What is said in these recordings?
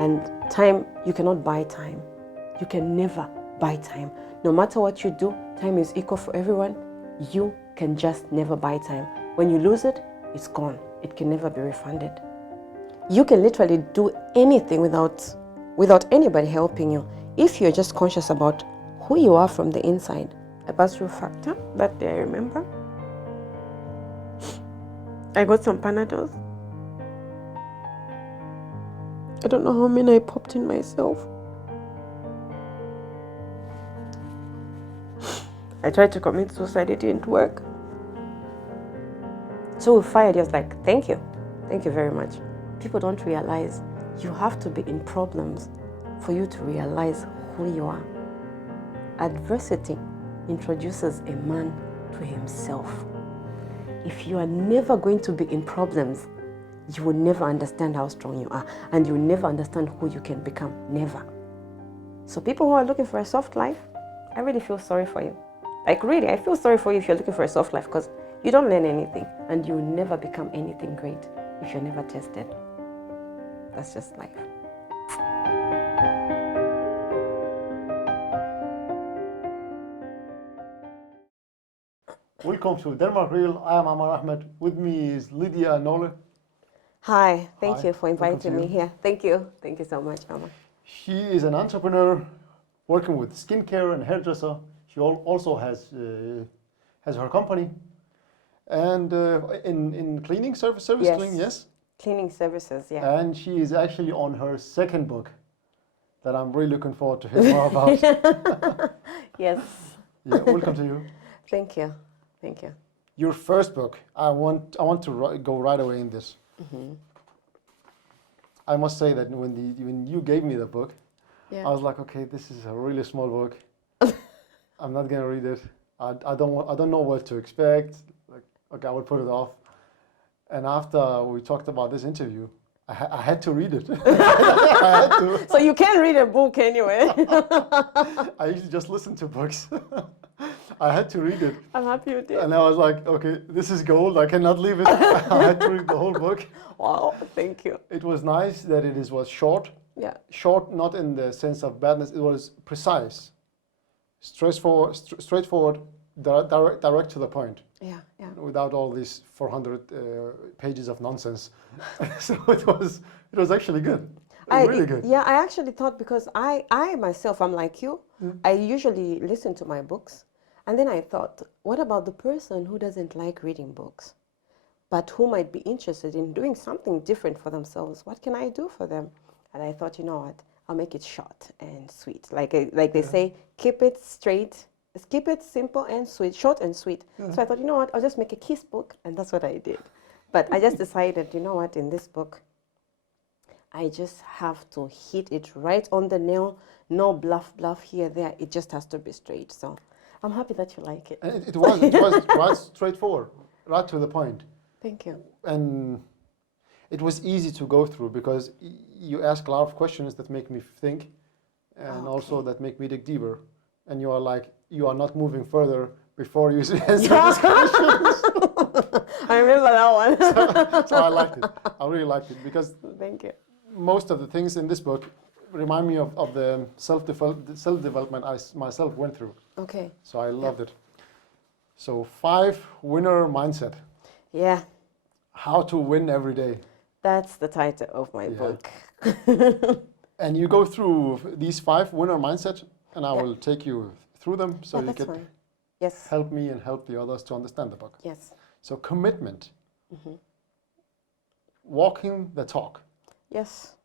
And time, you cannot buy time. You can never buy time. No matter what you do, time is equal for everyone. You can just never buy time. When you lose it, it's gone. It can never be refunded. You can literally do anything without anybody helping you if you're just conscious about who you are from the inside. I passed through a factor that day, I remember. I got some Panadols. I don't know how many I popped in myself. I tried to commit suicide, it didn't work. So we fired, he was like, thank you very much. People don't realize you have to be in problems for you to realize who you are. Adversity introduces a man to himself. If you are never going to be in problems, you will never understand how strong you are, and you will never understand who you can become. Never. So people who are looking for a soft life, I really feel sorry for you. Like really, I feel sorry for you if you're looking for a soft life, because you don't learn anything and you will never become anything great if you're never tested. That's just life. Welcome to Denmark Real. I am Amar Ahmed. With me is Lydia Noole. Hi, thank you for Welcome inviting to me you. here. Thank you so much, Amar. She is an entrepreneur working with skincare and hairdresser. She also has her company and in cleaning service Yes. cleaning, yes. Cleaning services, yeah. And she is actually on her second book that I'm really looking forward to hear more about. Yes. Yeah, welcome to you. Thank you. Your first book, I want to go right away in this. Mm-hmm. I must say that when you gave me the book, Yeah. I was like, okay, this is a really small book. I'm not gonna read it. I don't know what to expect. Like, okay, I will put it off. And after we talked about this interview, I had to read it. I had to. So you can read a book anyway. I usually just listen to books. I had to read it. I'm happy you did. And I was like, okay, this is gold. I cannot leave it. I had to read the whole book. Wow, thank you. It was nice that was short. Yeah. Short, not in the sense of badness. It was precise, straightforward, direct to the point. Yeah. Without all these 400 pages of nonsense. So it was actually good. Really good. Yeah, I actually thought, because I myself, I'm like you. I usually listen to my books. And then I thought, what about the person who doesn't like reading books, but who might be interested in doing something different for themselves? What can I do for them? And I thought, you know what? I'll make it short and sweet. Like they say, keep it straight. Keep it simple and sweet, short and sweet. Yeah. So I thought, you know what? I'll just make a kiss book. And that's what I did. But I just decided, you know what? In this book, I just have to hit it right on the nail. No bluff here, there. It just has to be straight. So I'm happy that you like it. And it was right straightforward, right to the point. Thank you. And it was easy to go through because you ask a lot of questions that make me think, and also that make me dig deeper. And you are not moving further before you answer these questions. I remember that one. So I liked it. I really liked it because thank you. Most of the things in this book remind me of the self-development I myself went through. Okay. So I loved it. So 5 winner mindset. Yeah. How to win every day. That's the title of my book. And you go through these 5 winner mindset, and I will take you through them so you can help me and help the others to understand the book. Yes. So commitment. Walking the talk. Yes.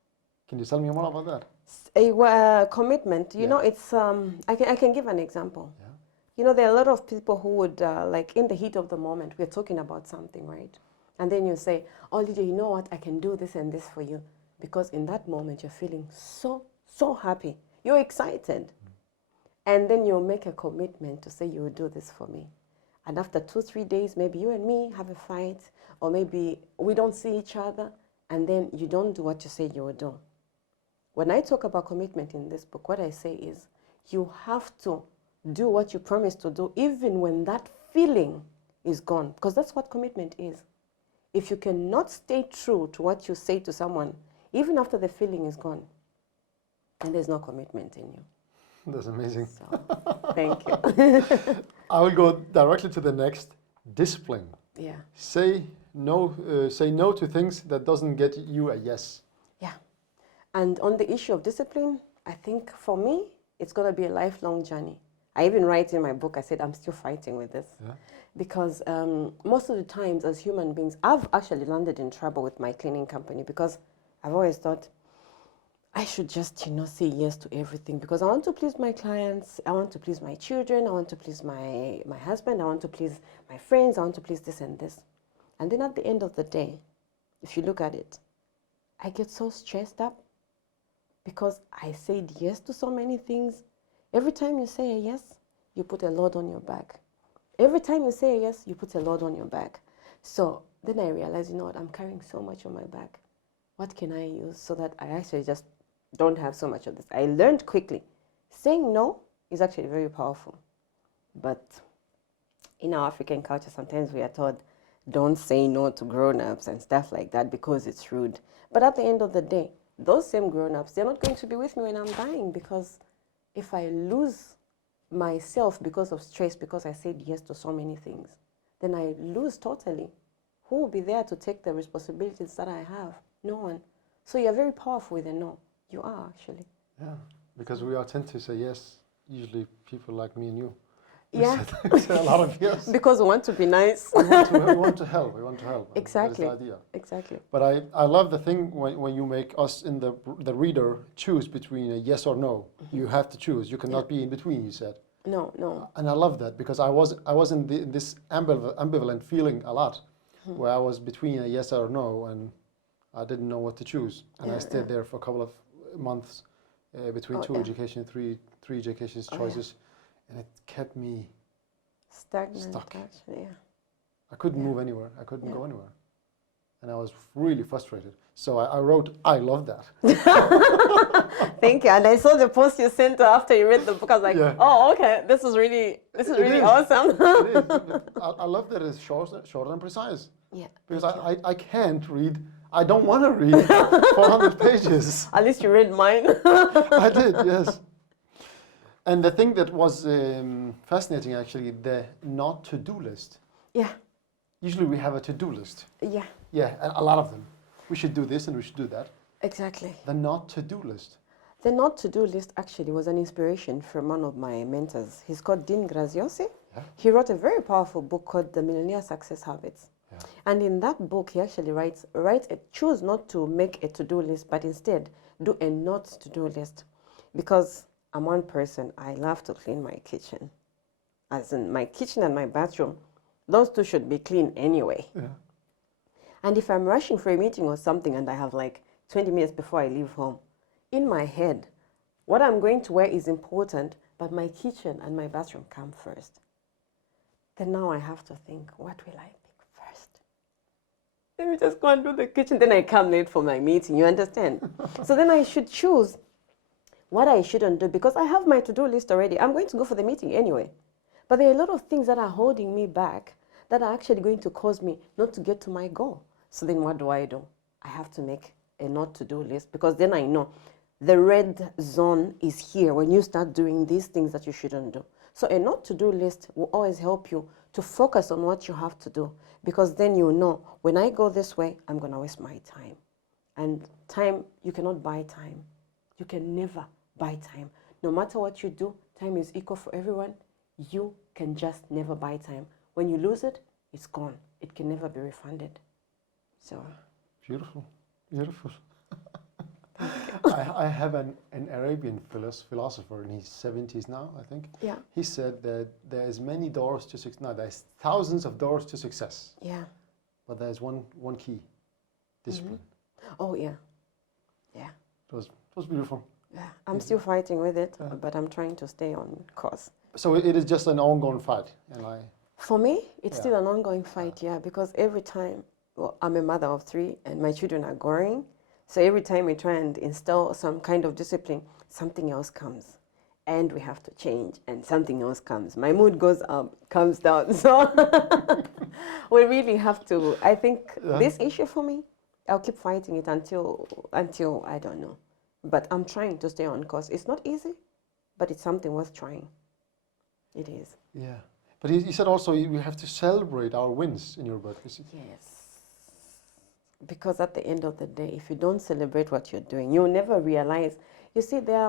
Can you tell me more about that? Commitment. You know, it's I can give an example. Yeah. You know, there are a lot of people who would like in the heat of the moment, we're talking about something, right? And then you say, "Oh, Lydia, you know what? I can do this and this for you," because in that moment you're feeling so happy. You're excited, and then you'll make a commitment to say you will do this for me. And after 2-3 days, maybe you and me have a fight, or maybe we don't see each other, and then you don't do what you say you will do. When I talk about commitment in this book, what I say is you have to do what you promised to do, even when that feeling is gone, because that's what commitment is. If you cannot stay true to what you say to someone, even after the feeling is gone, and there's no commitment in you. That's amazing. So, thank you. I will go directly to the next. Discipline. Yeah. Say no to things that doesn't get you a yes. Yeah. And on the issue of discipline, I think for me, it's going to be a lifelong journey. I even write in my book, I said, I'm still fighting with this. Yeah. Because most of the times as human beings, I've actually landed in trouble with my cleaning company because I've always thought I should just, say yes to everything because I want to please my clients, I want to please my children, I want to please my husband, I want to please my friends, I want to please this and this. And then at the end of the day, if you look at it, I get so stressed up because I said yes to so many things. Every time you say a yes, you put a load on your back. Every time you say a yes, you put a load on your back. So then I realized, you know what, I'm carrying so much on my back. What can I use so that I actually just don't have so much of this? I learned quickly. Saying no is actually very powerful. But in our African culture, sometimes we are told, don't say no to grown-ups and stuff like that because it's rude. But at the end of the day, those same grown-ups, they're not going to be with me when I'm dying because if I lose myself because of stress, because I said yes to so many things, then I lose totally. Who will be there to take the responsibilities that I have? No one. So you're very powerful with a no. You are actually. Yeah, because we are tend to say yes. Usually people like me and you. Yeah. We say a lot of yes. Because we want to be nice. we want to help. We want to help. Exactly. That is the idea. Exactly. But I love the thing when you make us in the reader choose between a yes or no. Mm-hmm. You have to choose. You cannot be in between, you said. No. And I love that because I was in this ambivalent feeling a lot, where I was between a yes or no, and I didn't know what to choose. And I stayed there for a couple of months between three education choices, and it kept me stuck. Actually, yeah. I couldn't move anywhere. I couldn't go anywhere, and I was really frustrated. So I wrote, "I love that." Thank you. And I saw the post you sent after you read the book. I was like, oh, okay, this is really awesome. It is. I love that it's short and precise. Yeah. Because I can't read. I don't want to read 400 pages. At least you read mine. I did, yes. And the thing that was fascinating, actually, the not to-do list. Yeah. Usually we have a to-do list. Yeah. Yeah, a lot of them. We should do this and we should do that. Exactly. The not to-do list. The not to-do list actually was an inspiration from one of my mentors. He's called Dean Graziosi. Yeah. He wrote a very powerful book called The Millionaire Success Habits. Yeah. And in that book, he actually choose not to make a to-do list, but instead do a not to-do list. Because I'm one person, I love to clean my kitchen. As in my kitchen and my bathroom, those two should be clean anyway. Yeah. And if I'm rushing for a meeting or something and I have like 20 minutes before I leave home, in my head, what I'm going to wear is important, but my kitchen and my bathroom come first. Then now I have to think, what will I pick first? Let me just go and do the kitchen. Then I come late for my meeting, you understand? So then I should choose what I shouldn't do because I have my to-do list already. I'm going to go for the meeting anyway. But there are a lot of things that are holding me back that are actually going to cause me not to get to my goal. So then what do? I have to make a not to-do list because then I know the red zone is here when you start doing these things that you shouldn't do. So a not to-do list will always help you to focus on what you have to do because then you know when I go this way, I'm going to waste my time. And time, you cannot buy time. You can never buy time. No matter what you do, time is equal for everyone. You can just never buy time. When you lose it, it's gone. It can never be refunded. So beautiful. I have an Arabian philosopher in his 70s now, I think. Yeah. He said that there's many doors to success. No, there's thousands of doors to success. Yeah. But there's one key, discipline. Mm-hmm. Oh yeah. Yeah. It was beautiful. Yeah. I'm still fighting with it, but I'm trying to stay on course. So it is just an ongoing fight, For me, it's still an ongoing fight, because every time, I'm a mother of 3 and my children are growing. So every time we try and install some kind of discipline, something else comes and we have to change and something else comes. My mood goes up, comes down. So we really have to, I think this issue for me, I'll keep fighting it until I don't know. But I'm trying to stay on course. It's not easy, but it's something worth trying. It is. Yeah. But you said also we have to celebrate our wins in your book. Yes. Because at the end of the day, if you don't celebrate what you're doing, you'll never realize. You see, there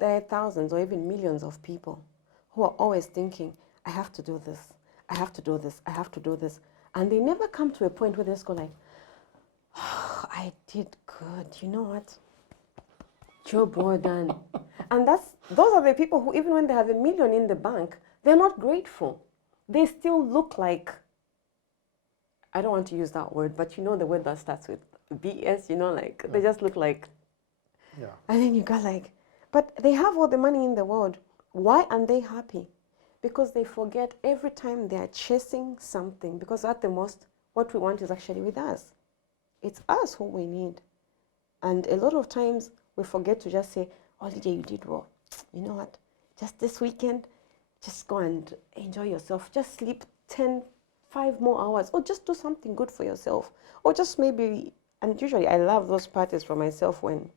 are thousands or even millions of people who are always thinking, I have to do this, I have to do this, I have to do this. And they never come to a point where they just go like, oh, I did good. You know what? Job well done. And those are the people who, even when they have $1 million in the bank, they're not grateful. They still look like, I don't want to use that word, but you know the word that starts with BS, you know, like they just look like, yeah. And then you go like, but they have all the money in the world. Why aren't they happy? Because they forget every time they are chasing something, because at the most, what we want is actually with us. It's us who we need. And a lot of times we forget to just say, oh, Lydia, you did well. You know what? Just this weekend, just go and enjoy yourself. Just sleep 5 more hours, or just do something good for yourself. Or just maybe, and usually I love those parties for myself when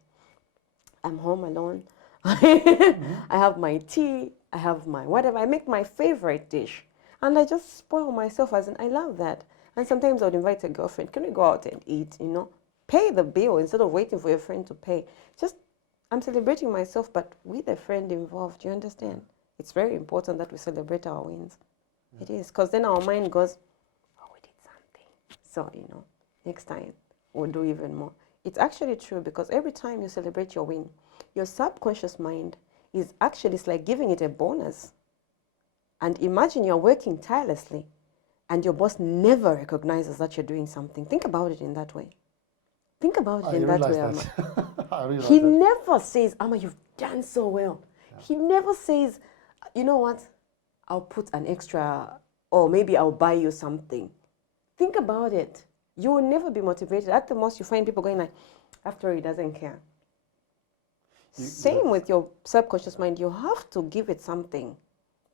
I'm home alone. I have my tea, I have my whatever. I make my favorite dish. And I just spoil myself, as in, I love that. And sometimes I would invite a girlfriend, can we go out and eat, you know? Pay the bill instead of waiting for your friend to pay. Just, I'm celebrating myself, but with a friend involved, you understand? It's very important that we celebrate our wins. Yeah. It is, because then our mind goes, oh, we did something. So, you know, next time we'll do even more. It's actually true, because every time you celebrate your win, your subconscious mind is actually, it's like giving it a bonus. And imagine you're working tirelessly and your boss never recognizes that you're doing something. Think about it in that way. Think about it in that way, Amma. He never says, Amma, you've done so well. Yeah. He never says, you know what, I'll put an extra, or maybe I'll buy you something. Think about it. You will never be motivated. At the most, you find people going like, after all, he doesn't care. Same with your subconscious mind. You have to give it something.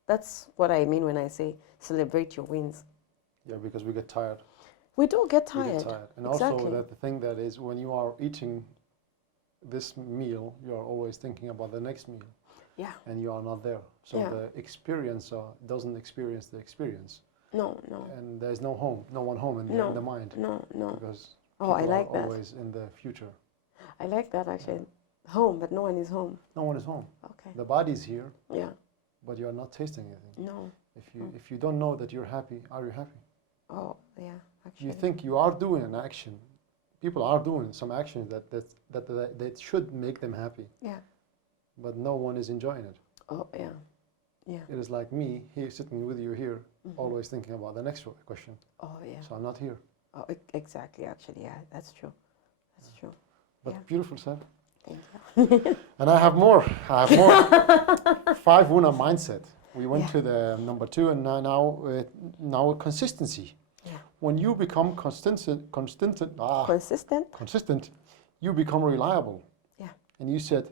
That's what I mean when I say celebrate your wins. Yeah, because we get tired. We do get tired. We get tired. And exactly. Also that the thing that is, when you are eating this meal, you are always thinking about the next meal. Yeah. And you are not there. So the experiencer doesn't experience the experience. No, no. And there's no one home in the mind. No, no. Because I like that. Always in the future. I like that actually. Home, but no one is home. No one is home. Okay. The body's here. Yeah. But you are not tasting anything. No. If you don't know that you're happy, are you happy? Oh, yeah. Actually. You think you are doing an action. People are doing some actions that should make them happy. Yeah. But no one is enjoying it. Oh, yeah. Yeah. It is like me here sitting with you here, always thinking about the next question. Oh, yeah. So I'm not here. Oh, exactly. Actually, yeah, that's true. That's true. But beautiful said. Thank you. And I have more. 5 winner mindset. We went to the number 2, and now consistency. Yeah. When you become consistent, you become reliable. Yeah. And you said,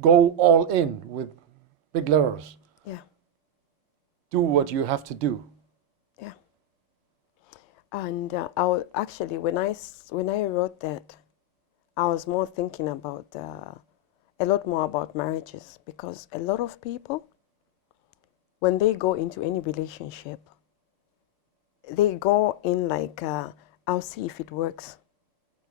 go all in with big letters. Yeah. Do what you have to do. Yeah. And actually, when I wrote that, I was more thinking about a lot more about marriages, because a lot of people, when they go into any relationship, they go in like, I'll see if it works.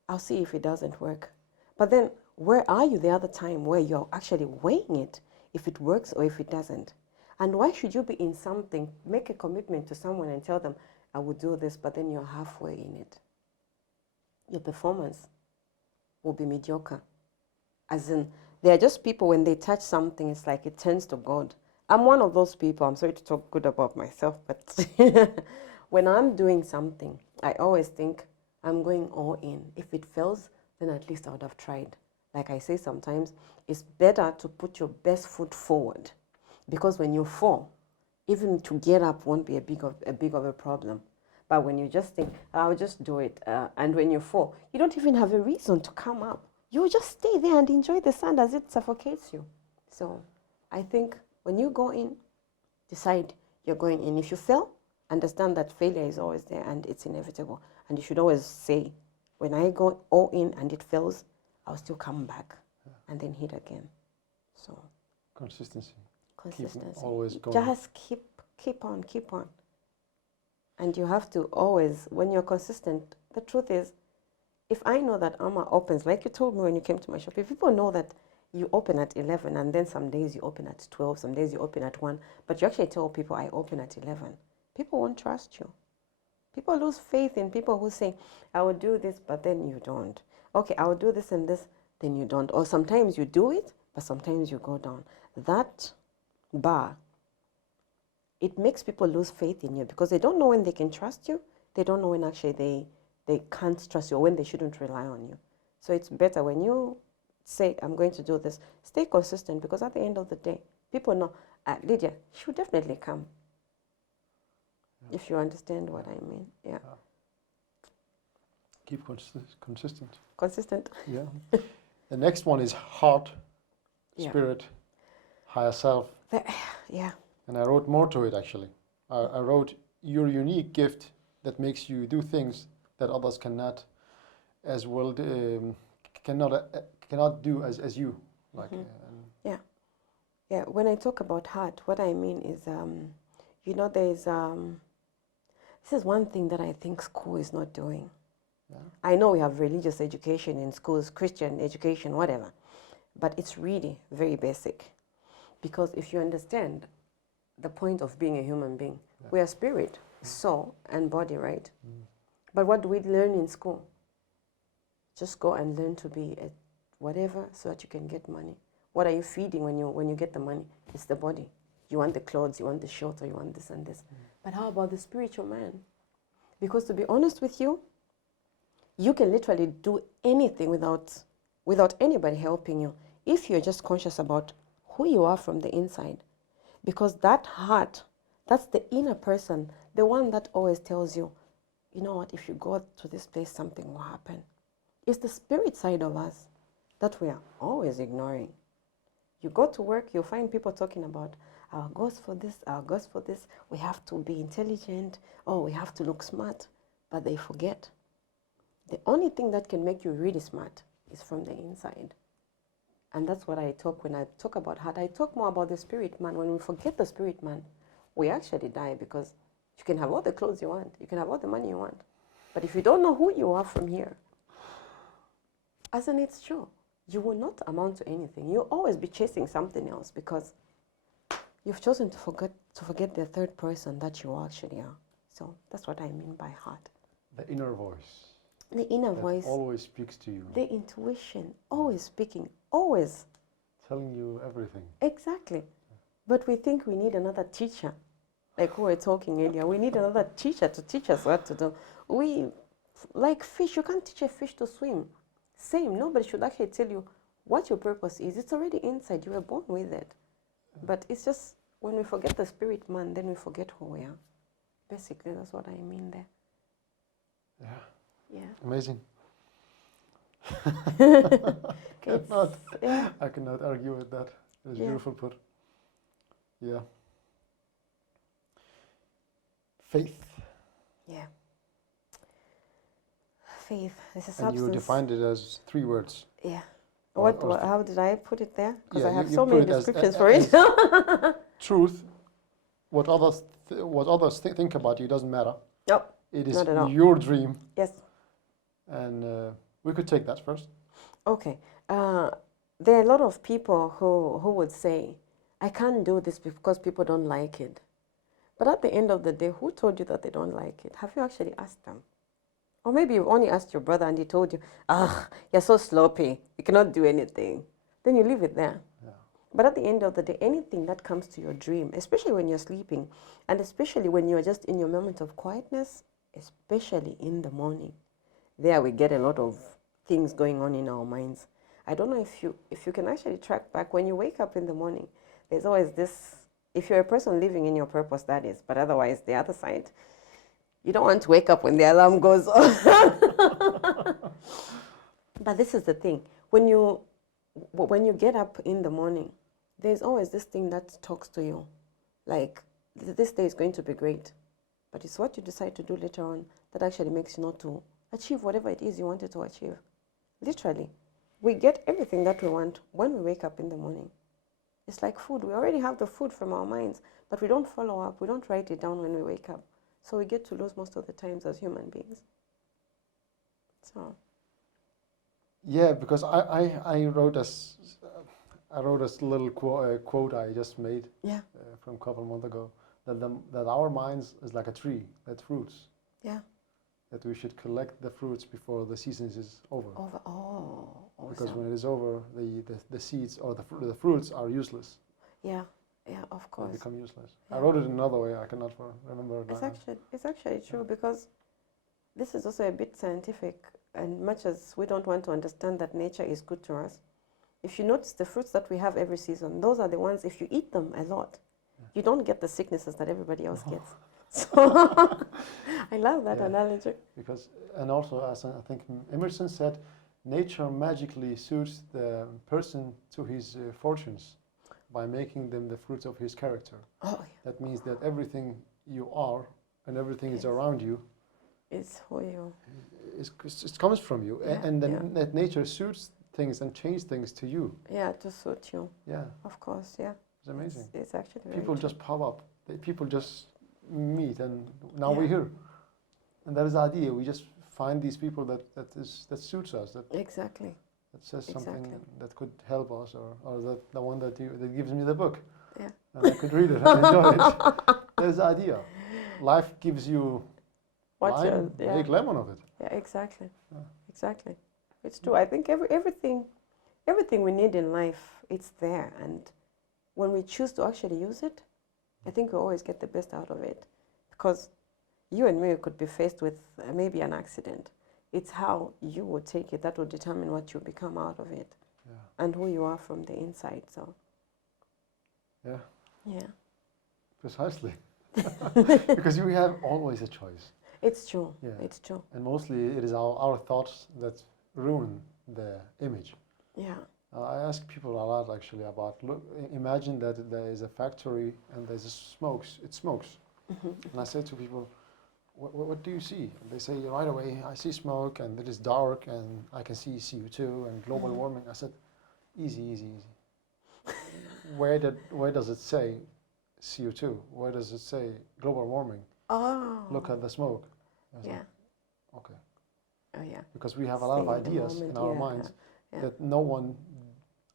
I'll see if it doesn't work. But then where are you the other time where you're actually weighing it, if it works or if it doesn't? And why should you be in something, make a commitment to someone and tell them, I will do this, but then you're halfway in it? Your performance will be mediocre. As in, they are just people, when they touch something, it's like it turns to God. I'm one of those people. I'm sorry to talk good about myself, but when I'm doing something, I always think I'm going all in. If it fails, then at least I would have tried. Like I say sometimes, it's better to put your best foot forward, because when you fall, even to get up won't be a big of a problem. But when you just think, I'll just do it, and when you fall, you don't even have a reason to come up. You just stay there and enjoy the sand as it suffocates you. So I think when you go in, decide you're going in. If you fail, understand that failure is always there and it's inevitable. And you should always say, when I go all in and it fails, I'll still come back. and then hit again. So Consistency. consistency. Keep always going. Just keep on. And you have to always, when you're consistent, the truth is, if I know that Amma opens, like you told me when you came to my shop, if people know that you open at 11 and then some days you open at 12, some days you open at 1, but you actually tell people I open at 11, people won't trust you. People lose faith in people who say, I will do this, but then you don't. Okay, I will do this and this, then you don't. Or sometimes you do it, but sometimes you go down. That bar, it makes people lose faith in you because they don't know when they can trust you. They don't know when actually they can't trust you or when they shouldn't rely on you. So it's better when you say, I'm going to do this, stay consistent, because at the end of the day, people know, Lydia, she will definitely come. Yeah. If you understand what I mean. Yeah. Keep consistent. Consistent. Yeah. The next one is heart, spirit, higher self. Yeah. And I wrote more to it, actually. I wrote, your unique gift that makes you do things that others cannot as well, cannot do as you. Like. Yeah. When I talk about heart, what I mean is, there's, this is one thing that I think school is not doing. Yeah. I know we have religious education in schools, Christian education, whatever, but it's really very basic. Because if you understand the point of being a human being, we are spirit, soul, and body, right? But what do we learn in school? Just go and learn to be a whatever so that you can get money. What are you feeding when you get the money? It's the body. You want the clothes, you want the shelter, you want this and this. But how about the spiritual man? Because to be honest with you, you can literally do anything without anybody helping you if you're just conscious about who you are from the inside. Because that heart, that's the inner person, the one that always tells you, you know what, if you go to this place, something will happen. It's the spirit side of us that we are always ignoring. You go to work, you'll find people talking about our goals for this, our goals for this. We have to be intelligent. Oh, we have to look smart. But they forget. The only thing that can make you really smart is from the inside. And that's what I talk when I talk about heart. I talk more about the spirit man. When we forget the spirit man, we actually die, because you can have all the clothes you want. You can have all the money you want. But if you don't know who you are from here, as in it's true, you will not amount to anything. You'll always be chasing something else because you've chosen to forget the third person that you actually are. So that's what I mean by heart. The inner voice. The inner voice always speaks to you. The intuition, always speaking, always. Telling you everything. Exactly. But we think we need another teacher. Like we were talking earlier, we need another teacher to teach us what to do. Like fish, you can't teach a fish to swim. Same, nobody should actually tell you what your purpose is. It's already inside, you were born with it. But it's just, when we forget the spirit man, then we forget who we are. Basically, that's what I mean there. Yeah. Yeah. Amazing. I cannot argue with that. It's beautiful put. Yeah. Faith. Yeah. Faith is a substance. And you defined it as 3 words. Yeah. How did I put it there? Because I have so many descriptions for it. Truth. What others think about you doesn't matter. Nope. It is your dream. Yes. And we could take that first. Okay. There are a lot of people who would say, I can't do this because people don't like it. But at the end of the day, who told you that they don't like it? Have you actually asked them? Or maybe you've only asked your brother and he told you, you're so sloppy, you cannot do anything. Then you leave it there. Yeah. But at the end of the day, anything that comes to your dream, especially when you're sleeping, and especially when you're just in your moment of quietness, especially in the morning, there we get a lot of things going on in our minds. I don't know if you can actually track back. When you wake up in the morning, there's always this, if you're a person living in your purpose, that is, but otherwise the other side, you don't want to wake up when the alarm goes off. But this is the thing. When you get up in the morning, there's always this thing that talks to you. Like, this day is going to be great. But it's what you decide to do later on that actually makes you not to achieve whatever it is you wanted to achieve. Literally. we get everything that we want when we wake up in the morning. It's like food. We already have the food from our minds, but we don't follow up. We don't write it down when we wake up. So we get to lose most of the times as human beings. So. Yeah, because I wrote a little quote I just made from a couple of months ago, that our minds is like a tree that fruits. Yeah. That we should collect the fruits before the season is over. Oh, awesome. Because when it is over, the seeds or the fruits are useless. Yeah, of course. They become useless. Yeah. I wrote it another way. I cannot remember it. It's actually true, because this is also a bit scientific, and much as we don't want to understand that nature is good to us, if you notice the fruits that we have every season, those are the ones, if you eat them a lot, you don't get the sicknesses that everybody else gets. So I love that analogy. Because, and also, as I think Emerson said, nature magically suits the person to his fortunes by making them the fruits of his character. Oh, yeah. That means that everything you are and everything is around you is who you. It comes from you, and then that nature suits things and changes things to you. Yeah, to suit you. Yeah. Of course, yeah. It's amazing. It's actually very people true. just pop up. People just meet, and now we're here. And that is the idea. We just find these people that suits us. Exactly. That says something that could help us, or the one that gives me the book. Yeah. And I could read it and enjoy it. That's the idea. Life gives you lime, make lemon of it. Yeah, exactly. Yeah. Exactly. It's true. I think everything we need in life, it's there, and when we choose to actually use it, I think we always get the best out of it. Because you and me could be faced with maybe an accident. It's how you would take it that will determine what you become out of it, and who you are from the inside. So. Yeah. Yeah. Precisely. Because we have always a choice. It's true. Yeah. It's true. And mostly it is our thoughts that ruin the image. Yeah. I ask people a lot actually about, look, imagine that there is a factory and there's it smokes. And I say to people, what do you see? And they say, right away, I see smoke and it is dark and I can see CO2 and global warming. I said, easy. Where does it say CO2? Where does it say global warming? Oh. Look at the smoke. Yeah. Like, okay. Oh yeah. Because we have a lot of ideas in our minds that no one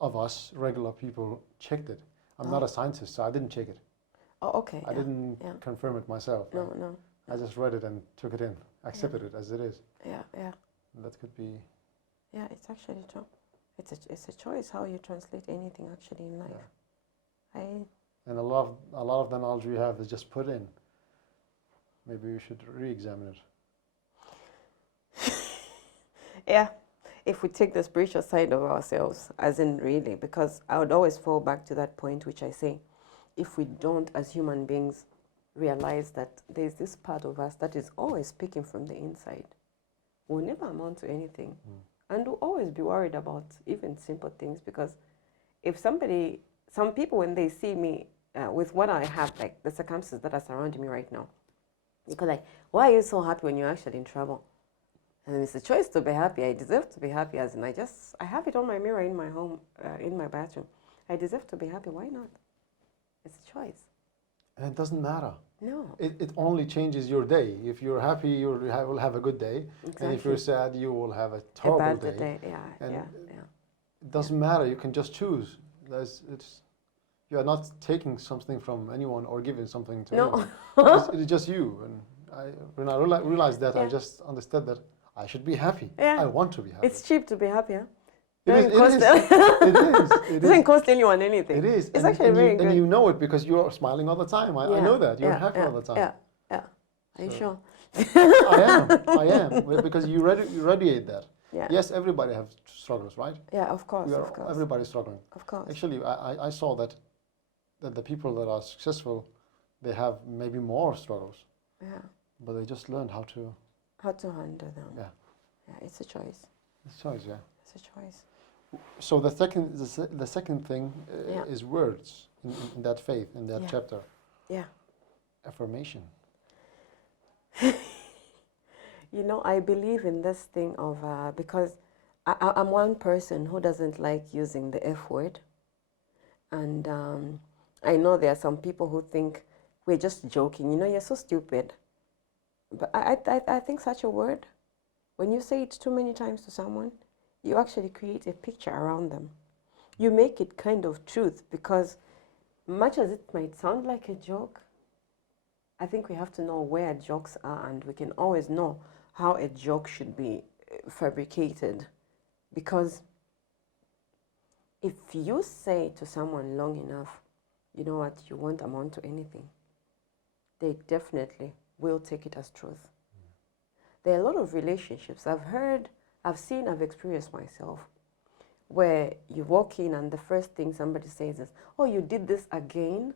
of us regular people checked it. I'm not a scientist, so I didn't check it. Oh, okay. I didn't confirm it myself. No. I just read it and took it in, accepted it as it is. Yeah. And that could be. Yeah, it's actually true. It's a choice how you translate anything actually in life. Yeah. And a lot of the knowledge we have is just put in. Maybe we should re-examine it. Yeah, if we take the spiritual side of ourselves, as in really, because I would always fall back to that point which I say, if we don't as human beings realize that there's this part of us that is always speaking from the inside, we'll never amount to anything. And we'll always be worried about even simple things, because if some people when they see me with what I have, like the circumstances that are surrounding me right now, they go like, why are you so happy when you're actually in trouble? And it's a choice to be happy. I deserve to be happy, as in I have it on my mirror in my home, in my bathroom. I deserve to be happy. Why not? It's a choice. And it doesn't matter. No. It only changes your day. If you're happy, you will have a good day. Exactly. And if you're sad, you will have a terrible day. It doesn't matter. You can just choose. You are not taking something from anyone or giving something to anyone. It's just you. And when I realized that, I just understood that I should be happy. Yeah. I want to be happy. It's cheap to be happy, huh? It doesn't cost anyone anything. It is. It's actually very good. And you know it because you're smiling all the time. I know that. You're happy all the time. Yeah. Are you sure? I am. Because you radiate that. Yeah. Yes, everybody has struggles, right? Yeah, of course. Everybody's struggling. Of course. Actually, I saw that the people that are successful, they have maybe more struggles. Yeah. But they just learned how to handle them. Yeah. Yeah, it's a choice. It's a choice, yeah. It's a choice. So the second thing is words in that faith, in that chapter. Yeah. Affirmation. I believe in this thing of because I'm one person who doesn't like using the F word. And I know there are some people who think we're just joking. You know, you're so stupid. But I think such a word, when you say it too many times to someone, you actually create a picture around them. You make it kind of truth, because much as it might sound like a joke, I think we have to know where jokes are, and we can always know how a joke should be fabricated. Because if you say to someone long enough, you know what, you won't amount to anything, they definitely will take it as truth. There are a lot of relationships I've heard, I've seen, I've experienced myself, where you walk in and the first thing somebody says is, oh, you did this again?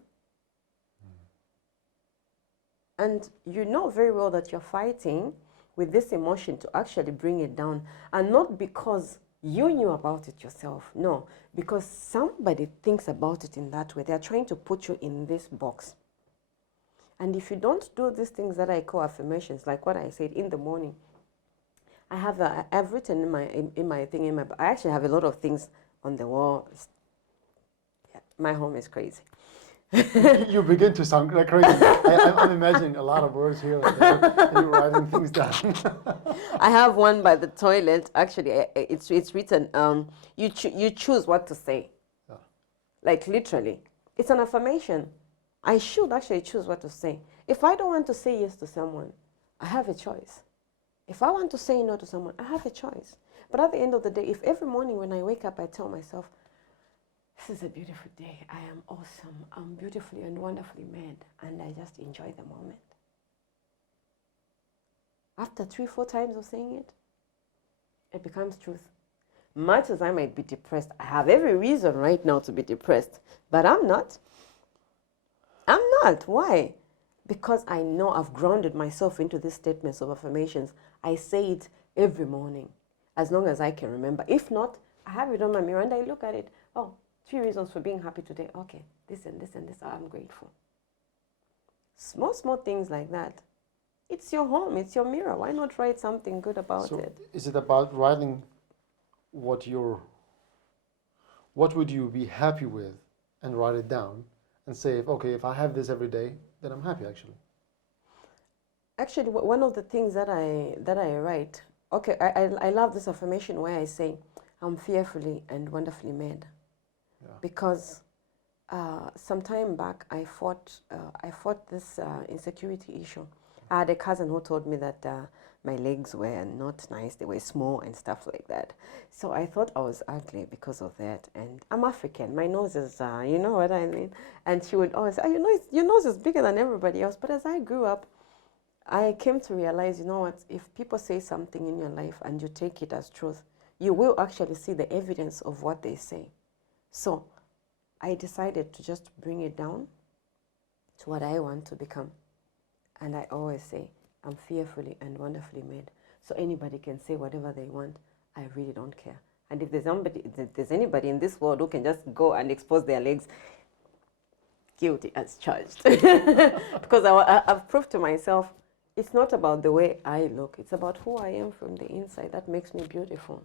And you know very well that you're fighting with this emotion to actually bring it down. And not because you knew about it yourself, no, because somebody thinks about it in that way. They're trying to put you in this box. And if you don't do these things that I call affirmations, like what I said in the morning, I've written in my thing, I actually have a lot of things on the wall. Yeah, my home is crazy. You begin to sound like crazy. I'm imagining a lot of words here and there, and you're writing things down. I have one by the toilet. Actually, it's written, you choose what to say. Yeah. Like literally. It's an affirmation. I should actually choose what to say. If I don't want to say yes to someone, I have a choice. If I want to say no to someone, I have a choice. But at the end of the day, if every morning when I wake up, I tell myself, this is a beautiful day, I am awesome, I'm beautifully and wonderfully made, and I just enjoy the moment. After 3-4 times of saying it, it becomes truth. Much as I might be depressed, I have every reason right now to be depressed, but I'm not. I'm not. Why? Because I know I've grounded myself into these statements of affirmations. I say it every morning, as long as I can remember. If not, I have it on my mirror and I look at it. Oh, 3 reasons for being happy today. Okay, this and this and this, I'm grateful. Small things like that. It's your home, it's your mirror. Why not write something good about it? Is it about writing what would you be happy with, and write it down and say, okay, if I have this every day, then I'm happy actually? Actually, one of the things that I write, okay, I love this affirmation where I say, I'm fearfully and wonderfully made. Yeah. Because some time back, I fought this insecurity issue. I had a cousin who told me that my legs were not nice, they were small and stuff like that. So I thought I was ugly because of that. And I'm African, my nose is, you know what I mean? And she would always say, oh, your nose is bigger than everybody else. But as I grew up, I came to realize, you know what, if people say something in your life and you take it as truth, you will actually see the evidence of what they say. So I decided to just bring it down to what I want to become. And I always say, I'm fearfully and wonderfully made. So anybody can say whatever they want. I really don't care. And if there's anybody in this world who can just go and expose their legs, guilty as charged. Because I've proved to myself, it's not about the way I look. It's about who I am from the inside. That makes me beautiful.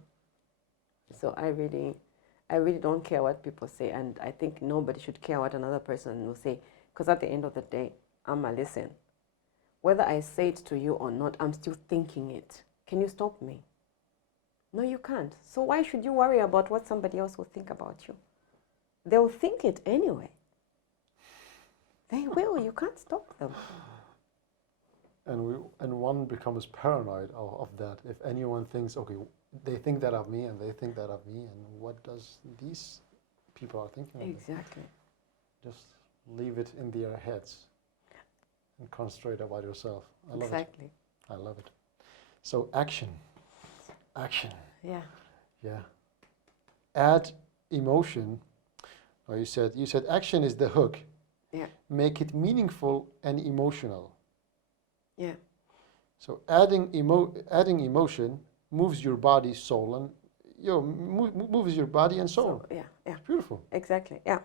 So I really don't care what people say. And I think nobody should care what another person will say. Because at the end of the day, I'm a listen. Whether I say it to you or not, I'm still thinking it. Can you stop me? No, you can't. So why should you worry about what somebody else will think about you? They'll think it anyway. They will. You can't stop them. And one becomes paranoid of that. If anyone thinks, okay, they think that of me and they think that of me, and what does these people are thinking of me? Exactly. Just leave it in their heads and concentrate about yourself. I love Exactly. it. I love it. So action. Yeah. Yeah. Add emotion. Oh, you said action is the hook. Yeah. Make it meaningful and emotional. Yeah. So adding emotion moves your body, soul, and moves your body and soul. So, yeah. It's beautiful. Exactly. Yeah.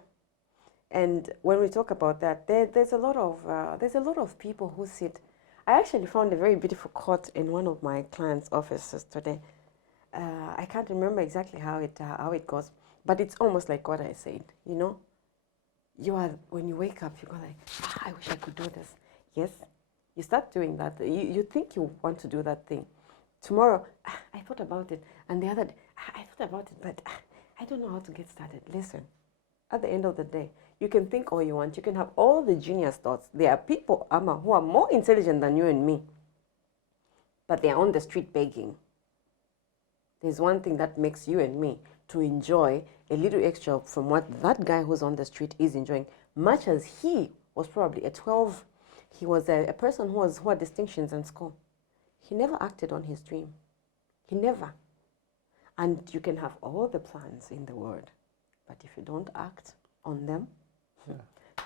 And when we talk about that, there's a lot of people who sit. I actually found a very beautiful quote in one of my clients' offices today, I can't remember exactly how it goes, but it's almost like what I said. You know, when you wake up, you go like, I wish I could do this. Yes, you start doing that. You think you want to do that thing. Tomorrow, I thought about it, and the other day, I thought about it, but I don't know how to get started. Listen, at the end of the day, you can think all you want. You can have all the genius thoughts. There are people, Amma, who are more intelligent than you and me, but they are on the street begging. There's one thing that makes you and me to enjoy a little extra from what that guy who's on the street is enjoying, much as he was probably a 12. He was a person who had distinctions in school. He never acted on his dream. He never. And you can have all the plans in the world, but if you don't act on them,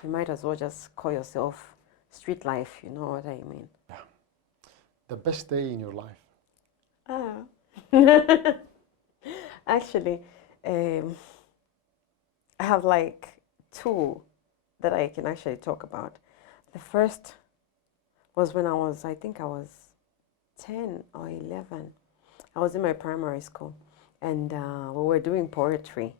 you might as well just call yourself street life, you know what I mean? Yeah. The best day in your life? Actually, I have like two that I can actually talk about. The first was when I think I was 10 or 11. I was in my primary school, and we were doing poetry,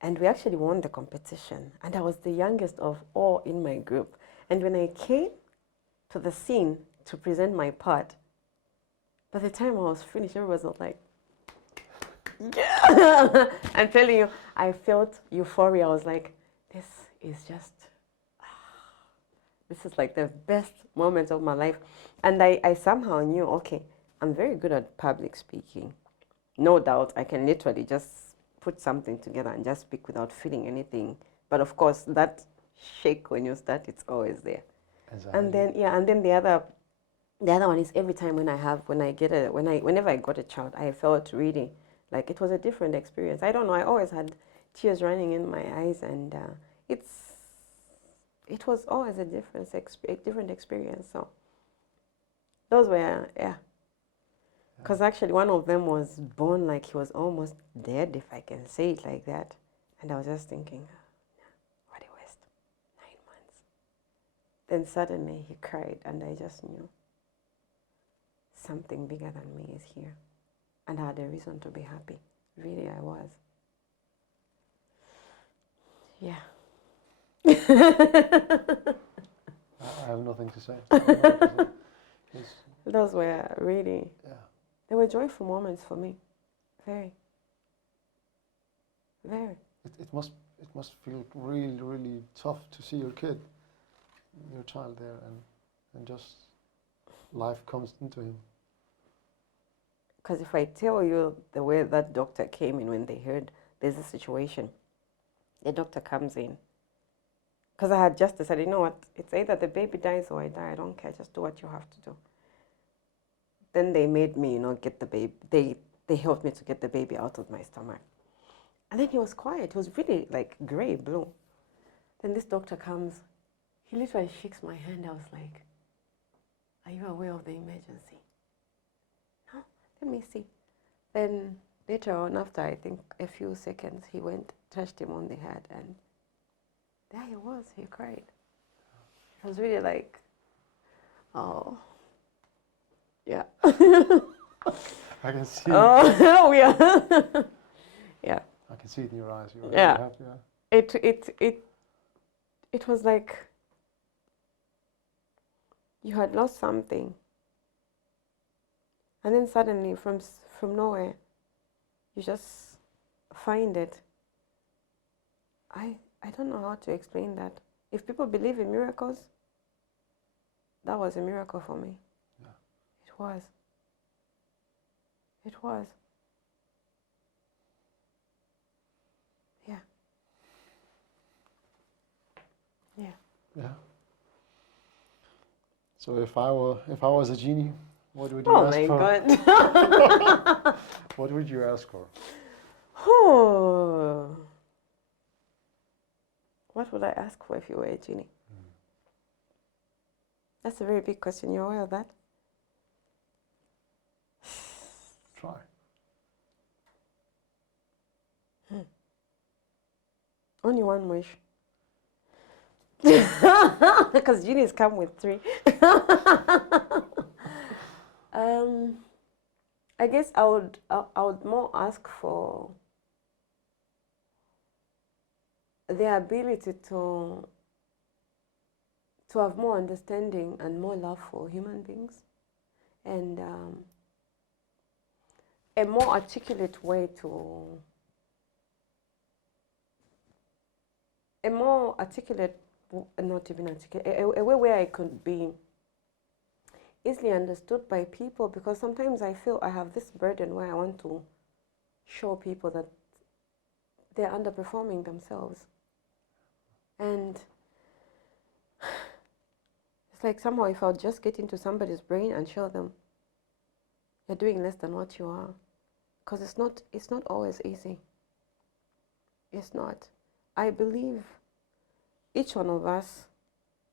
and we actually won the competition, and I was the youngest of all in my group. And when I came to the scene to present my part, by the time I was finished, everybody was like, yeah! I'm telling you, I felt euphoria. I was like, this is like the best moment of my life. And I somehow knew, okay, I'm very good at public speaking. No doubt, I can literally just put something together and just speak without feeling anything. But of course, that shake when you start, it's always there. Exactly. And then the other one is every time whenever I got a child, I felt really like it was a different experience. I don't know, I always had tears running in my eyes, and it was always a different experience. So those were, because actually one of them was born like he was almost dead, if I can say it like that. And I was just thinking, what a waste, 9 months. Then suddenly he cried, and I just knew something bigger than me is here. And I had a reason to be happy. Really, I was. Yeah. I have nothing to say. Those were really, they were joyful moments for me. Very. Very. It must feel really, really tough to see your child there, and just life comes into him. Because if I tell you the way that doctor came in when they heard there's a situation, the doctor comes in. Because I had just decided, you know what, it's either the baby dies or I die, I don't care, just do what you have to do. Then they made me, get the baby, they helped me to get the baby out of my stomach. And then he was quiet, he was really like gray, blue. Then this doctor comes, he literally shakes my hand. I was like, are you aware of the emergency? No, let me see. Then later on, after I think a few seconds, he went, touched him on the head, and there he was, he cried. It was really like, oh, yeah. I can see. Oh, yeah. Yeah. I can see it in your eyes. You were yeah. Happy, yeah. It was like you had lost something, and then suddenly from nowhere, you just find it. I don't know how to explain that. If people believe in miracles, that was a miracle for me. Yeah. It was. It was. Yeah. Yeah. Yeah. So if I was a genie, what would you ask for? Oh my God. What would you ask for? Oh. What would I ask for if you were a genie? That's a very big question. You're aware of that? Try. Only one wish. Because genies come with 3. I guess I would more ask for the ability to have more understanding and more love for human beings, and a more articulate way to a more articulate, not even articulate, a way where I could be easily understood by people, because sometimes I feel I have this burden where I want to show people that they're underperforming themselves. And it's like somehow if I would just get into somebody's brain and show them you're doing less than what you are, because it's not always easy. It's not. I believe each one of us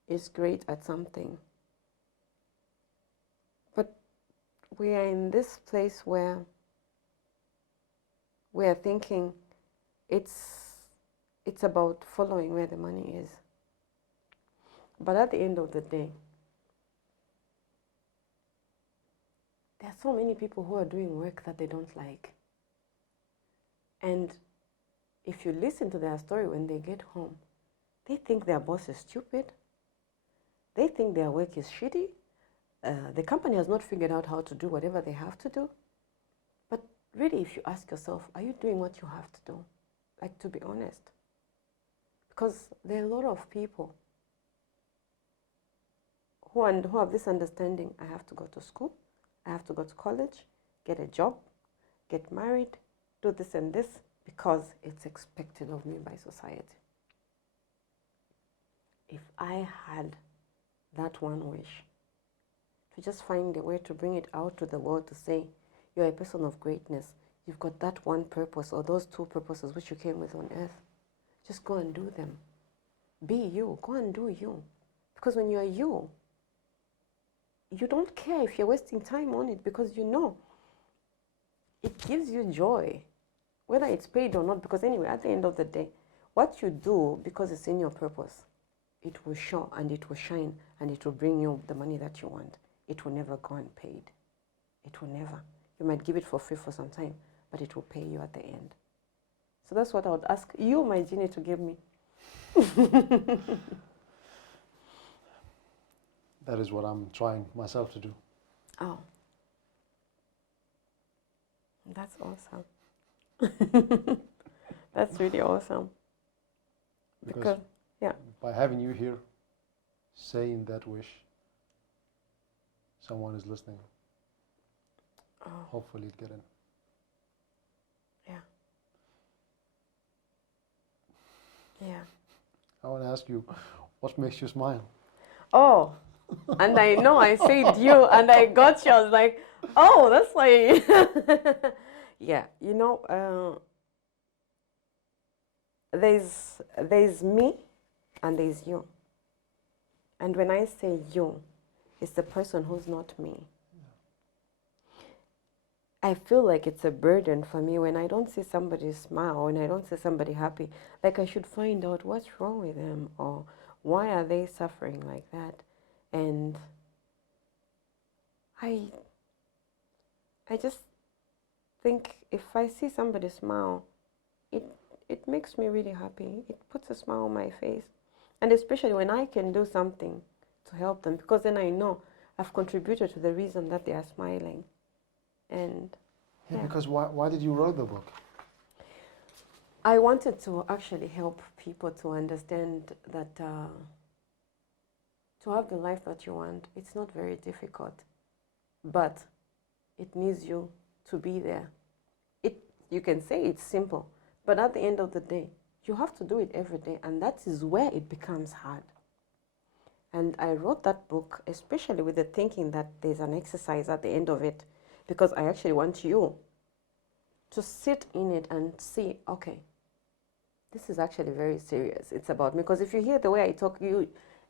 is great at something. But we are in this place where we are thinking it's about following where the money is. But at the end of the day, there are so many people who are doing work that they don't like. And if you listen to their story when they get home, they think their boss is stupid. They think their work is shitty. The company has not figured out how to do whatever they have to do. But really, if you ask yourself, are you doing what you have to do? Like, to be honest. Because there are a lot of people who have this understanding: I have to go to school, I have to go to college, get a job, get married, do this and this, because it's expected of me by society. If I had that one wish, to just find a way to bring it out to the world, to say, you're a person of greatness, you've got that one purpose or those two purposes which you came with on earth, just go and do them. Be you, go and do you. Because when you're you don't care if you're wasting time on it, because you know it gives you joy, whether it's paid or not. Because anyway, at the end of the day, what you do because it's in your purpose, it will show and it will shine and it will bring you the money that you want. It will never go unpaid. It will never. You might give it for free for some time, but it will pay you at the end. So that's what I would ask you, my genie, to give me. That is what I'm trying myself to do. Oh, that's awesome. That's really awesome. Because yeah, by having you here, saying that wish, someone is listening. oh, Hopefully it get in. yeah, yeah. I want to ask you, what makes you smile? Oh, and I know I said you, and I got you. I was like, oh, that's why. Yeah, you know, there's me, and there's you. And when I say you, it's the person who's not me. I feel like it's a burden for me when I don't see somebody smile, when I don't see somebody happy. Like, I should find out what's wrong with them, or why are they suffering like that. And I just think if I see somebody smile, it makes me really happy. It puts a smile on my face. And especially when I can do something to help them, because then I know I've contributed to the reason that they are smiling. And yeah, because why did you write the book? I wanted to actually help people to understand that to have the life that you want, it's not very difficult, but it needs you to be there. You can say it's simple, but at the end of the day, you have to do it every day, and that is where it becomes hard. And I wrote that book especially with the thinking that there's an exercise at the end of it, because I actually want you to sit in it and see, okay, this is actually very serious. It's about me. Because if you hear the way I talk,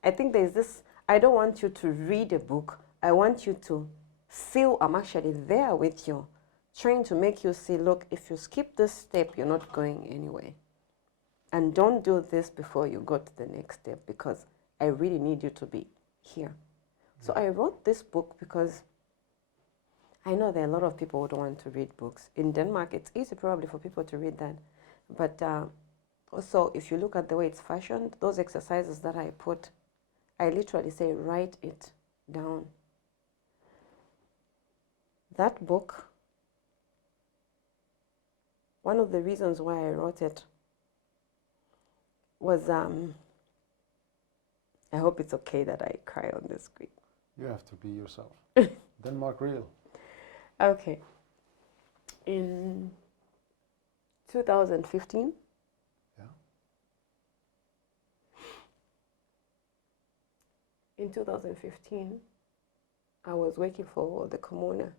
I think there's this, I don't want you to read a book. I want you to feel I'm actually there with you, trying to make you see, look, if you skip this step, you're not going anywhere. And don't do this before you go to the next step, because I really need you to be here. So I wrote this book because I know there are a lot of people who don't want to read books. In Denmark, it's easy probably for people to read that. But also, if you look at the way it's fashioned, those exercises that I put, I literally say, write it down. That book, one of the reasons why I wrote it was, I hope it's okay that I cry on the screen. You have to be yourself. Denmark real. Okay. In 2015, Yeah. in 2015, I was working for the Commune.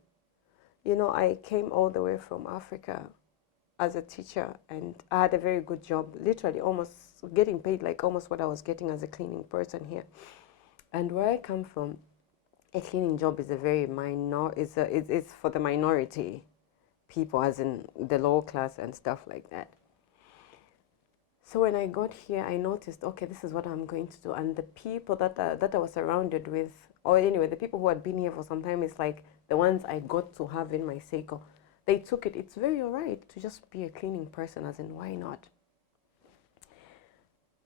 You know, I came all the way from Africa as a teacher, and I had a very good job, literally almost getting paid like almost what I was getting as a cleaning person here. And where I come from, a cleaning job is a very it's for the minority people, as in the lower class and stuff like that. So when I got here, I noticed, okay, this is what I'm going to do. And the people that I was surrounded with, or anyway, the people who had been here for some time, it's like the ones I got to have in my circle. They took it. It's very all right to just be a cleaning person, as in, why not?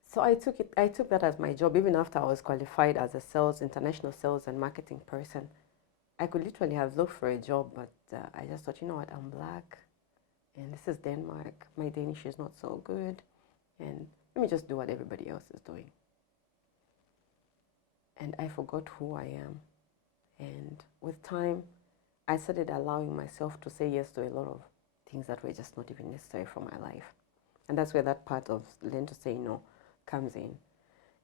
So I took that as my job, even after I was qualified as a international sales and marketing person. I could literally have looked for a job, but I just thought, you know what, I'm black, and this is Denmark. My Danish is not so good, and let me just do what everybody else is doing. And I forgot who I am. And with time, I started allowing myself to say yes to a lot of things that were just not even necessary for my life. And that's where that part of learn to say no comes in.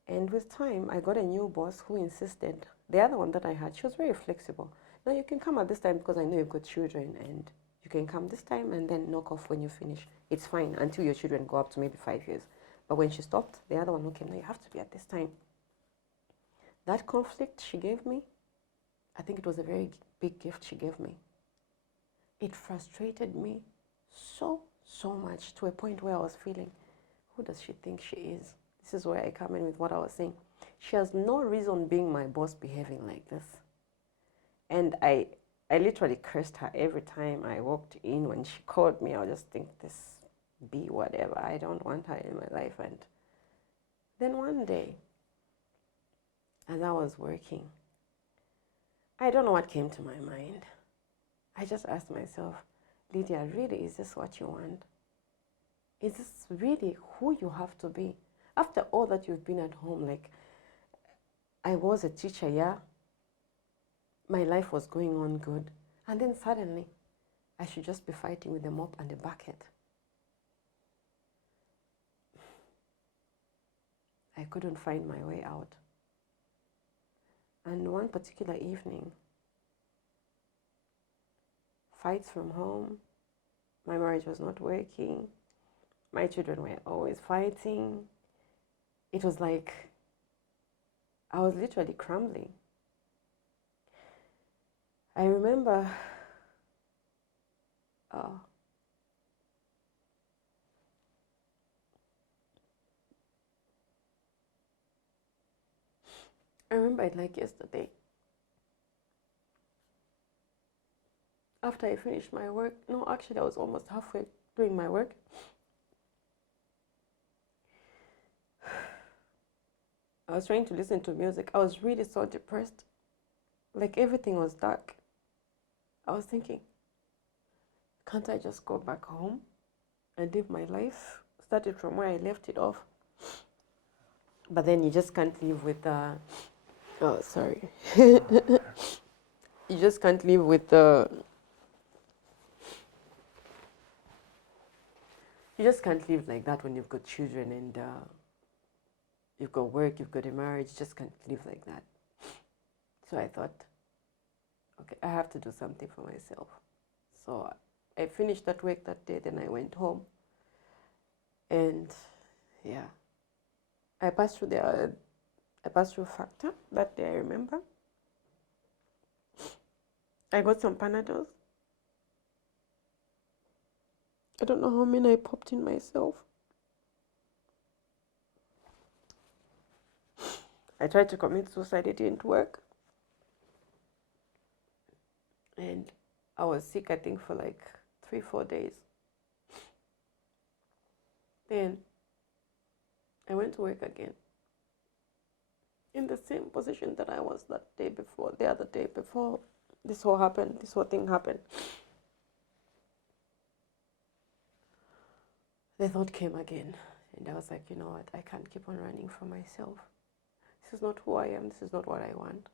And with time, I got a new boss who insisted. The other one that I had, she was very flexible. No, you can come at this time because I know you've got children, and you can come this time and then knock off when you finish. It's fine until your children go up to maybe 5 years. But when she stopped, the other one who came, no, you have to be at this time. That conflict she gave me, I think it was a very big gift she gave me. It frustrated me so much, to a point where I was feeling, who does she think she is? This is where I come in with what I was saying. She has no reason being my boss behaving like this. And I literally cursed her every time I walked in. When she called me, I would just think, this be whatever. I don't want her in my life. And then one day, as I was working, I don't know what came to my mind. I just asked myself, Lydia, really, is this what you want? Is this really who you have to be? After all that you've been at home, like, I was a teacher, yeah? My life was going on good. And then suddenly, I should just be fighting with a mop and a bucket. I couldn't find my way out. And one particular evening, fights from home, my marriage was not working, my children were always fighting. It was like I was literally crumbling. I remember it like yesterday. After I finished my work, no, actually I was almost halfway doing my work. I was trying to listen to music. I was really so depressed. Like, everything was dark. I was thinking, can't I just go back home and live my life? Started from where I left it off. But then you just can't live with oh, sorry. You just can't live with you just can't live like that when you've got children and you've got work, you've got a marriage. You just can't live like that. So I thought, okay, I have to do something for myself. So I finished that work that day, then I went home. And yeah, I passed through Factor that day, I remember. I got some Panadols. I don't know how many I popped in myself. I tried to commit suicide, it didn't work. And I was sick, I think, for like 3-4 days. Then I went to work again in the same position that I was the other day before this whole thing happened. The thought came again, and I was like, you know what, I can't keep on running from myself. This is not who I am, this is not what I want.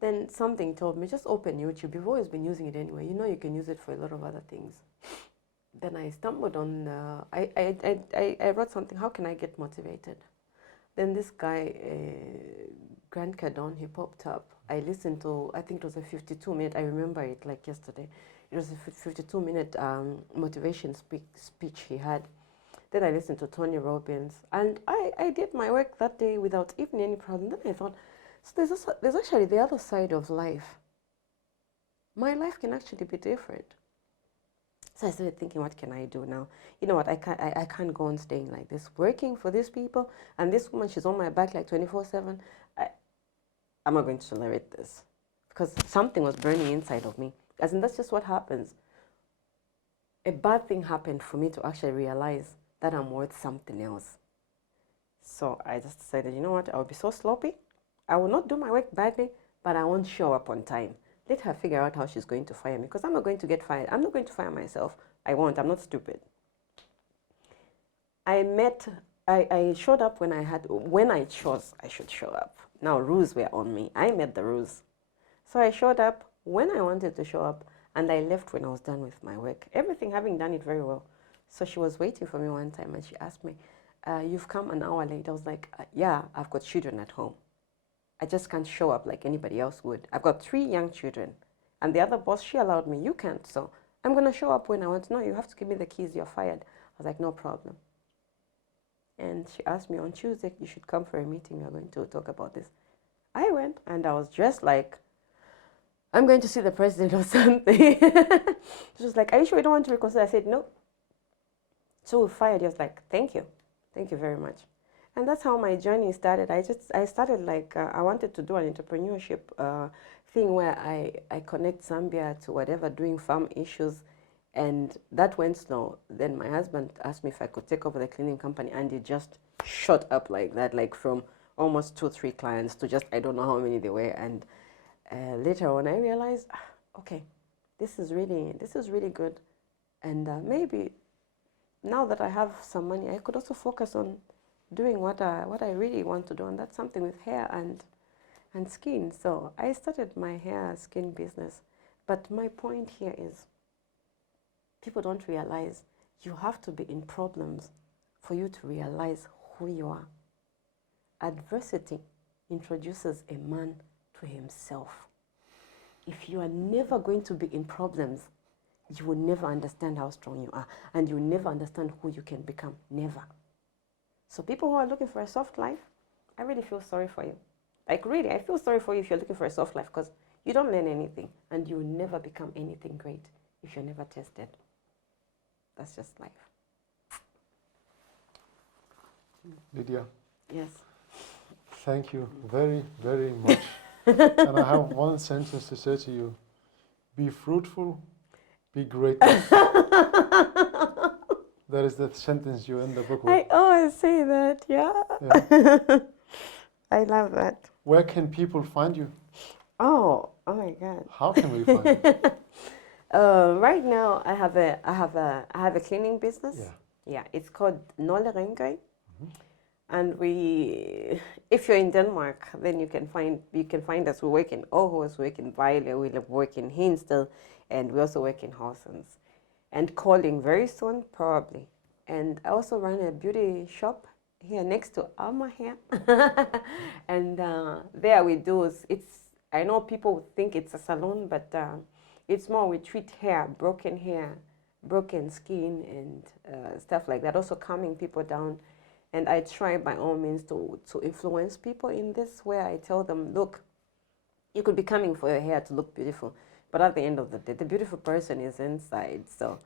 Then something told me, just open YouTube. You've always been using it anyway. You know you can use it for a lot of other things. Then I stumbled on, I wrote something, how can I get motivated? Then this guy, Grant Cardone, he popped up. I listened to, I think it was a 52-minute, I remember it like yesterday. It was a 52-minute motivation speech he had. Then I listened to Tony Robbins. And I did my work that day without even any problem. Then I thought, so there's actually the other side of life. My life can actually be different. So I started thinking, what can I do now? You know what, I can't go on staying like this, working for these people, and this woman, she's on my back like 24/7. I'm not going to tolerate this, because something was burning inside of me. As in, that's just what happens. A bad thing happened for me to actually realize that I'm worth something else. So I just decided, you know what, I'll be so sloppy. I will not do my work badly, but I won't show up on time. Let her figure out how she's going to fire me, because I'm not going to get fired. I'm not going to fire myself. I won't. I'm not stupid. I showed up when I chose I should show up. Now rules were on me. I made the rules. So I showed up when I wanted to show up, and I left when I was done with my work. Everything having done it very well. So she was waiting for me one time, and she asked me, you've come an hour late. I was like, yeah, I've got children at home. I just can't show up like anybody else would. I've got 3 young children. And the other boss, she allowed me, you can't. So I'm going to show up when I want. No, you have to give me the keys, you're fired. I was like, no problem. And she asked me on Tuesday, you should come for a meeting. We're going to talk about this. I went, and I was dressed like, I'm going to see the president or something. She was like, are you sure you don't want to reconcile? I said, no. So we fired. He was like, thank you. Thank you very much. And that's how my journey started. I started like, I wanted to do an entrepreneurship thing where I connect Zambia to whatever, doing farm issues. And that went slow. Then my husband asked me if I could take over the cleaning company, and it just shot up like that, like from almost 2-3 clients to just, I don't know how many they were. And later on I realized, okay, this is really good. And maybe now that I have some money, I could also focus on doing what I really want to do, and that's something with hair and skin. So I started my hair skin business. But my point here is, people don't realize you have to be in problems for you to realize who you are. Adversity introduces a man to himself. If you are never going to be in problems, you will never understand how strong you are, and you will never understand who you can become. Never. So people who are looking for a soft life, I really feel sorry for you. Like really, I feel sorry for you if you're looking for a soft life, because you don't learn anything, and you will never become anything great if you're never tested. That's just life. Lydia. Yes. Thank you very, very much. And I have one sentence to say to you. Be fruitful, be great. That is the sentence you end the book with. I always say that, yeah. I love that. Where can people find you? Oh my God. How can we find you? Right now, I have a cleaning business. Yeah. It's called Noole. And if you're in Denmark, then you can find us. We work in Aarhus, we work in Vejle, we work in Hinsted, and we also work in Horsens. And calling very soon, probably. And I also run a beauty shop here next to Alma here. And there we do, I know people think it's a salon, but it's more we treat hair, broken skin, and stuff like that. Also calming people down. And I try by all means to influence people in this, where I tell them, look, you could be coming for your hair to look beautiful, but at the end of the day, the beautiful person is inside. So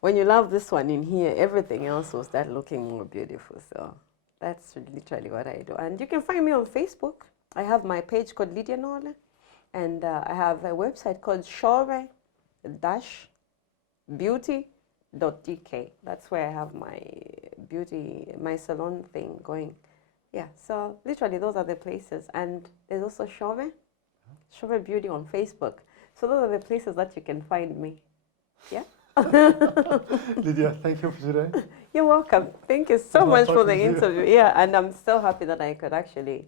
when you love this one in here, everything else will start looking more beautiful. So that's literally what I do. And you can find me on Facebook. I have my page called Lydia Noole. And I have a website called shore-beauty.dk. That's where I have my my salon thing going. Yeah, so literally those are the places. And there's also Shore Beauty on Facebook. So those are the places that you can find me. Yeah. Lydia, thank you for today. You're welcome. Thank you so much for the interview. Yeah, and I'm so happy that I could actually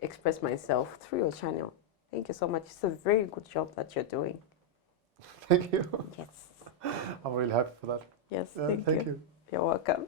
express myself through your channel. Thank you so much. It's a very good job that you're doing. Thank you. Yes. I'm really happy for that. Yes, Yeah, thank thank you. you. You're welcome.